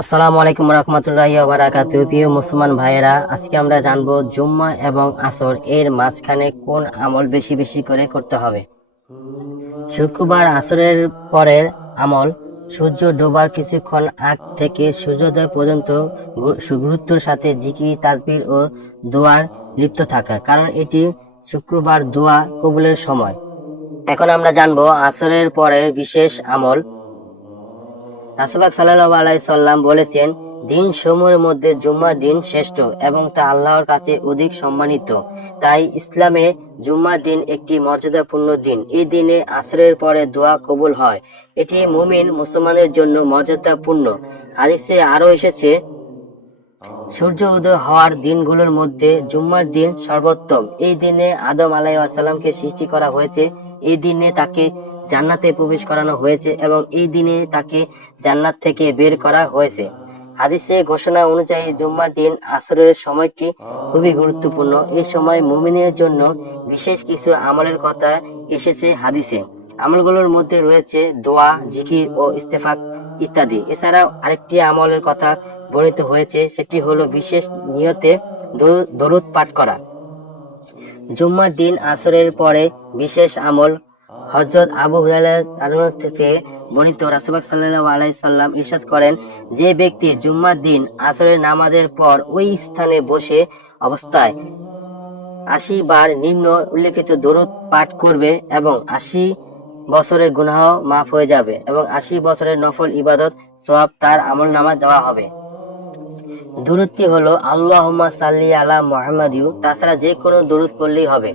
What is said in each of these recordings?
আসসালামু আলাইকুম রহমতুল্লাহি ওয়া বারাকাতুহু। প্রিয় মুসলমান ভাইয়েরা, আজকে আমরা জানবো জুম্মা এবং আসর এর মাঝখানে কোন আমল বেশি বেশি করে করতে হবে। শুক্রবার আসরের পরের আমল সূর্য ডোবার কিছুক্ষণ আগ থেকে সূর্যোদয় পর্যন্ত গুরুত্বের সাথে জিকির, তাসবিহ ও দোয়ার লিপ্ত থাকা, কারণ এটি শুক্রবার দোয়া কবুলের সময়। এখন আমরা জানবো আসরের পরের বিশেষ আমল। রাসূল সাল্লাল্লাহু আলাইহি সাল্লাম বলেছেন, দিন সমূহের মধ্যে জুম্মার দিন শ্রেষ্ঠ এবং তা আল্লাহর কাছে অধিক সম্মানিত। তাই ইসলামে জুম্মার দিন একটি মর্যাদাপূর্ণ দিন। এই দিনে আসরের পরে দোয়া কবুল হয়। এটি মুমিন মুসলমানের জন্য মর্যাদাপূর্ণ। হাদিসে আরো এসেছে, সূর্য উদয় হওয়ার দিনগুলোর মধ্যে জুম্মার দিন সর্বোত্তম। এই দিনে আদম আলাইহিস সালামকে সৃষ্টি করা হয়েছে। এই দিনে তাকে জান্নাতে প্রবেশ করানো হয়েছে এবং এই দিনে তাকে জান্নাত থেকে বের করা হয়েছে। হাদিসে ঘোষণা অনুযায়ী জুম্মার দিন আসরের সময়টি খুবই গুরুত্বপূর্ণ। এই সময় মুমিনের জন্য বিশেষ কিছু আমলের কথা এসেছে হাদিসে। আমলগুলোর মধ্যে রয়েছে দোয়া, জিকির ও ইস্তেগফার ইত্যাদি। এছাড়াও আরেকটি আমলের কথা বর্ণিত হয়েছে, সেটি হলো বিশেষ নিয়তে দরুদ পাঠ করা। জুম্মার দিন আসরের পরে বিশেষ আমল। হযরত আবু হুরায়রা রাদিয়াল্লাহু থেকে বর্ণিত, রাসূল সাল্লাল্লাহু আলাইহি সাল্লাম ইরশাদ করেন, যে ব্যক্তি জুম্মার দিন আসরের নামাজের পর ওই স্থানে বসে অবস্থায় ৮০ বার নিম্ন উল্লেখিত দরুদ পাঠ করবে এবং ৮০ বছরের গুনাহ মাফ হয়ে যাবে এবং ৮০ বছরের নফল ইবাদত সওয়াব তার আমলনামা দেওয়া হবে। দরুদটি হলো আল্লাহুম্মা সাল্লি আলা মুহাম্মাদিউ। তাছাড়া যে কোনো দরুদ পড়লেই হবে।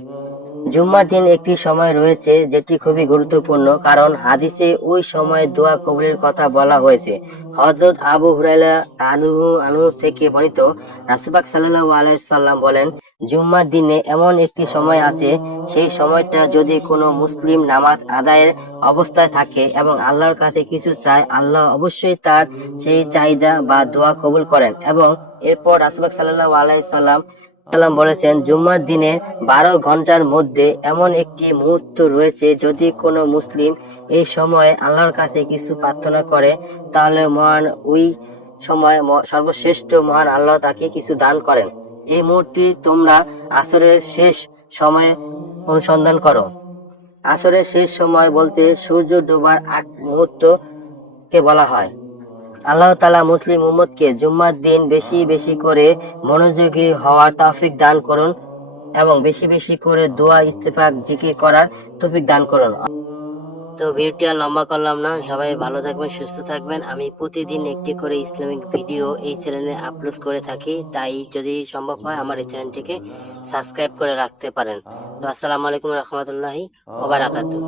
জুম্মার দিন একটি সময় রয়েছে যেটি খুবই গুরুত্বপূর্ণ, কারণ হাদিসে ওই সময় দোয়া কবুলের কথা বলা হয়েছে। হযরত আবু হুরায়রা রাদিয়াল্লাহু আনহু থেকে বর্ণিত, রাসূল সাল্লাল্লাহু আলাইহি সাল্লাম বলেন, জুম্মার দিনে এমন একটি সময় আছে, সেই সময়টা যদি কোনো মুসলিম নামাজ আদায়ের অবস্থায় থাকে এবং আল্লাহর কাছে কিছু চায়, আল্লাহ অবশ্যই তার সেই চাহিদা বা দোয়া কবুল করেন। এবং এরপর রাসূল সাল্লাল্লাহু আলাইহি সাল্লাম বলেছেন, জুম্মার দিনের 12 ঘন্টার মধ্যে এমন একটি মুহূর্ত রয়েছে, যদি কোনো মুসলিম এই সময়ে আল্লাহর কাছে কিছু প্রার্থনা করে, তাহলে মহান ওই সময় সর্বশ্রেষ্ঠ মহান আল্লাহ তাকে কিছু দান করেন। এই মুহূর্তে তোমরা আসরের শেষ সময়ে অনুসন্ধান করো। আসরের শেষ সময় বলতে সূর্য ডোবার আগ মুহূর্তকে বলা হয়। আল্লাহ তাআলা মুসলিম উম্মতকে জুম্মার দিন বেশি বেশি করে মনোযোগী হওয়ার তৌফিক দান করুন এবং বেশি বেশি করে দোয়া, ইস্তেগফার, জিকির করার তৌফিক দান করুন। তো ভিডিওটি আর লম্বা করলাম না, সবাই ভালো থাকবেন, সুস্থ থাকবেন। আমি প্রতিদিন একটি করে ইসলামিক ভিডিও এই চ্যানেলে আপলোড করে থাকি, তাই যদি সম্ভব হয় আমার এই চ্যানেলটিকে সাবস্ক্রাইব করে রাখতে পারেন। তো আসসালামু আলাইকুম রহমতুল্লাহি ওয়া বারাকাতুহু।